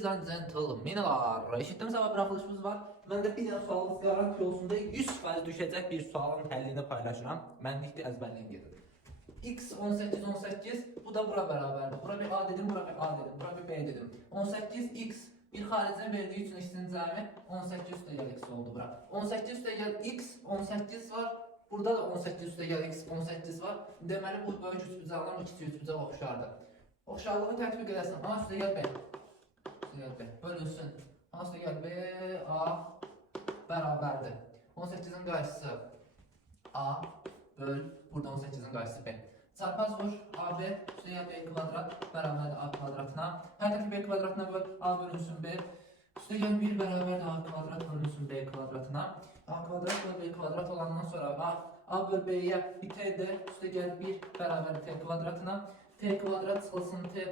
Ladies and gentlemenlar, eşitdiyim sabah buraxılışımız var. Məndə bir dənə sualınız garanti olsun deyə 100% düşəcək bir sualın həllini paylaşıram. Mənlikdə əzbərləyin gedin. X 18 18 bu da bura bərabərdir. Bura bir A dedim, bura bir A dedim, bura bir B dedim. 18 X bir xaricini verdiyi üçün x'in cəmi 18 üstə gəl X oldu bura. 18 üstə gəl X 18 var. Burada da 18 üstə gəl X 18 var. Deməli bu böyük üçbucaqla bu kiçik üçbucaq oxşardır. Oxşarlığı tətbiq edəsən A üstə gəl B. Bölünsün. A üstə gəl B, A bərabərdir. 18'in qarşısı A böl, burada 18'in qarşısı B. Çarpaz vur, AB üstə gəl B kvadrat bərabərdir A kvadratına. Hər dəfə B kvadratına böl, A bölünsün B. Üstə gəl 1 bərabərdir A kvadrat bölünsün B kvadratına. A kvadrat böl B kvadrat olandan sonra A böl B'yə bir T de, üstə gəl 1 bərabərdir T kvadratına. T kvadrat çıxılsın T,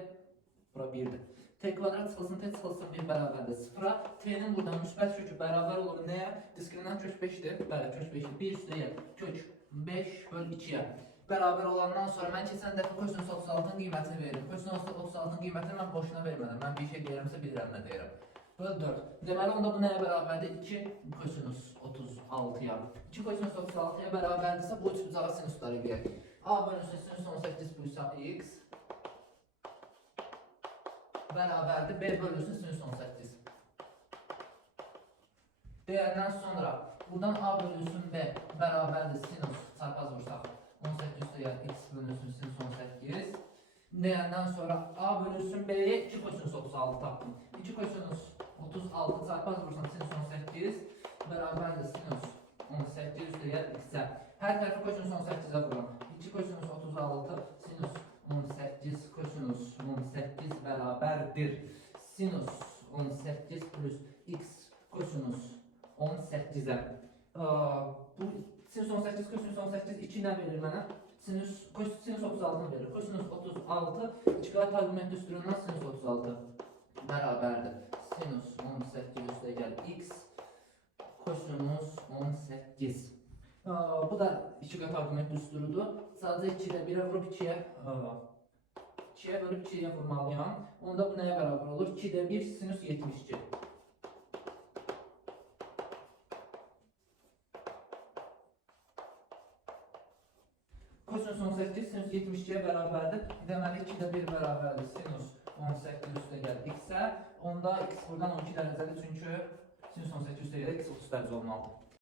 bura 1'dir. T kvadrat çıxılsın T çıxılsın 1 bərabərdir 0'a. T'nin buradan müsbət kökü bərabər olur nəyə? Diskriminant kök 5'dir. Bəli, kök 5'dir. 1 üstə gəl kök 5 böl 2'yə. Bərabər olandan sonra mən keçən dəfə kosinus 36'nın qiymətini veririm. Kosinus 36'nın qiymətini mən boşuna vermədim. Mən bir şey deyirəmsə bilirəm nə deyirəm. Böl 4. Deməli onda bu nəyə bərabərdir? 2 kosinus 36'ya. 2 kosinus 36'ya bərabərdirsə bu üçbucağa sinusları verək. A bölünsün sinus 18 plus x bərabərdir B bölünsün sinus 18. Deyəndən sonra buradan A bölünsün B bərabərdir sinus çarpaz vursaq 18 üstə gəl x bölünsün sinus 18. Deyəndən sonra A bölünsün B'ye 2 kosinus 36 tapdım. 2 kosinus 36 çarpaz vursam sinus 18 bərabərdir sinus 18 üstə gəl x'ə. Hər tərəfi kosinus 18'ə vururam. 2 kosinus 36 sinus 18 kosinus 18 bərabərdir sinus 18 plus x kosinus 18'ə. Bu sinus 18 kosinus 18 2 nə verir mənə? Sinus 36'nı verir. Kosinus 36 2 qat arqument üstüründən sinus 36 bərabərdir. Sinus 18 üstə gəl x kosinus 18. Bu da 2 qat arqument üstürüdür. Sadəcə 2'də 1'ə vurub 2'yə bölüb 2'yə vurmalıyam. Onda bu nəyə bərabər olur? 2'də 1 sinus 72. Kosinus 18 sinus 72'yə bərabərdir. Deməli 2'də 1 bərabərdir sinus 18 üstə gəl x'ə. Onda x buradan 12 dərəcədir çünki sinus 18 üstə gəl x 30 dərəcə olmalıdır.